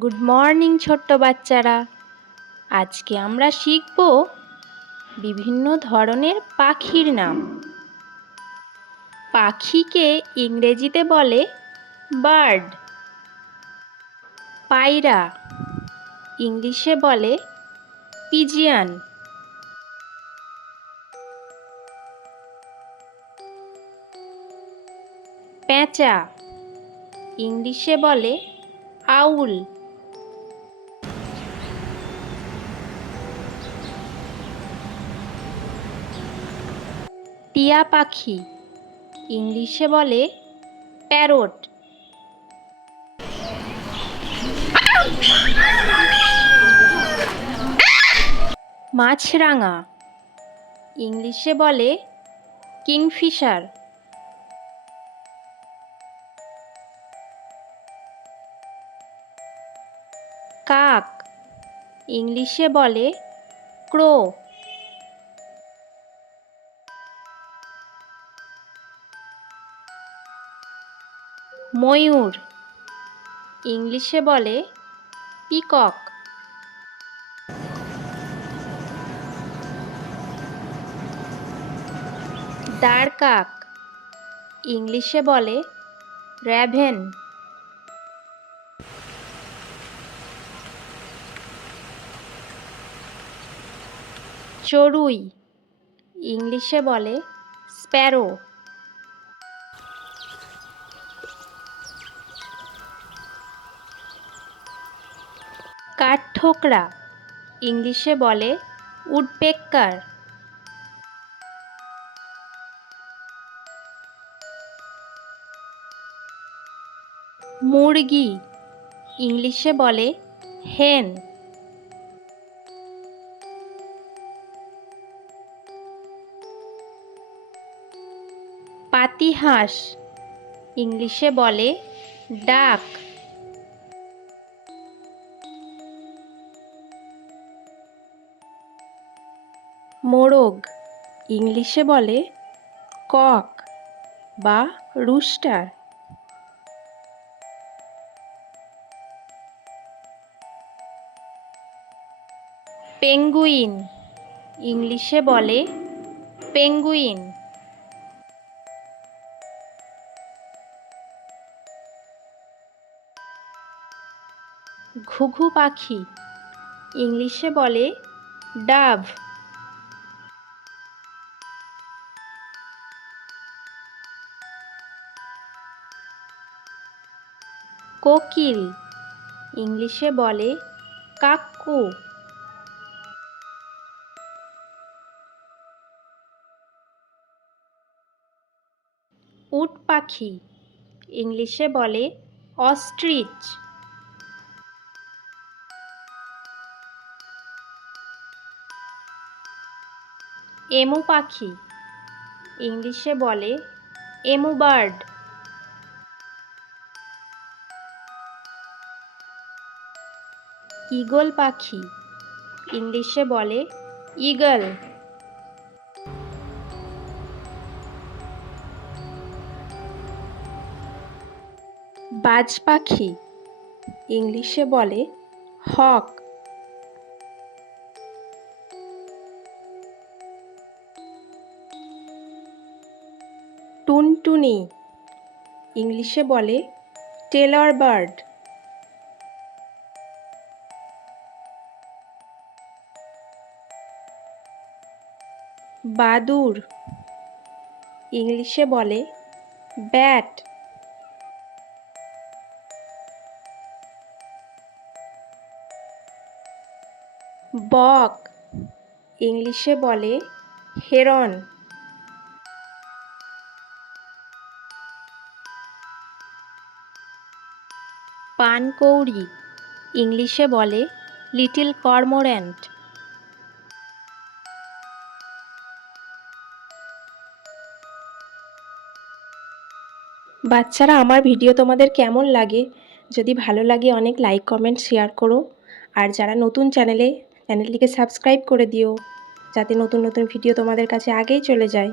Good morning ছোট্ট বাচ্চারা। আজকে আমরা শিখব বিভিন্ন ধরনের পাখির নাম। পাখিকে ইংরেজিতে বলে বার্ড। পায়রা ইংলিশে বলে পিজিয়ন। পেঁচা ইংলিশে বলে আউল। টিয়া পাখি ইংলিশে বলে প্যারট। মাছরাঙা ইংলিশে বলে কিংফিশার। কাক ইংলিশে বলে ক্রো। ময়ূর ইংলিশে বলে পিকক। দাঁড়কাক ইংলিশে বলে র্যাভেন। চড়ুই ইংলিশে বলে স্প্যারো। কাঠঠোকরা ইংলিশে বলে উডপেক্কার। মুরগি ইংলিশে বলে হেন। পাতিহাঁস ইংলিশে বলে ডাক। মোরগ ইংলিশে বলে কক বা রুস্টার। পেঙ্গুইন ইংলিশে বলে পেঙ্গুইন। ঘুঘু পাখি ইংলিশে বলে ডাভ। কোকিল ইংলিশে বলে কাক্কু। উট পাখি ইংলিশে বলে অস্ট্রিচ। এমু পাখি ইংলিশে বলে এমু বার্ড। ঈগল পাখি ইংলিশে বলে ঈগল। বাজ পাখি ইংলিশে বলে হক। টুনটুনি ইংলিশে বলে টেলর বার্ড। বাদুড় ইংলিশে বলে ব্যাট। বক ইংলিশে বলে হেরন। পানকৌড়ি ইংলিশে বলে লিটল কর্মোর্যান্ট। বাচ্চারা, আমার ভিডিও তোমাদের কেমন লাগে? যদি ভালো লাগে অনেক লাইক কমেন্ট শেয়ার করো। আর যারা নতুন চ্যানেলটিকে সাবস্ক্রাইব করে দিও, যাতে নতুন নতুন ভিডিও তোমাদের কাছে আগেই চলে যায়।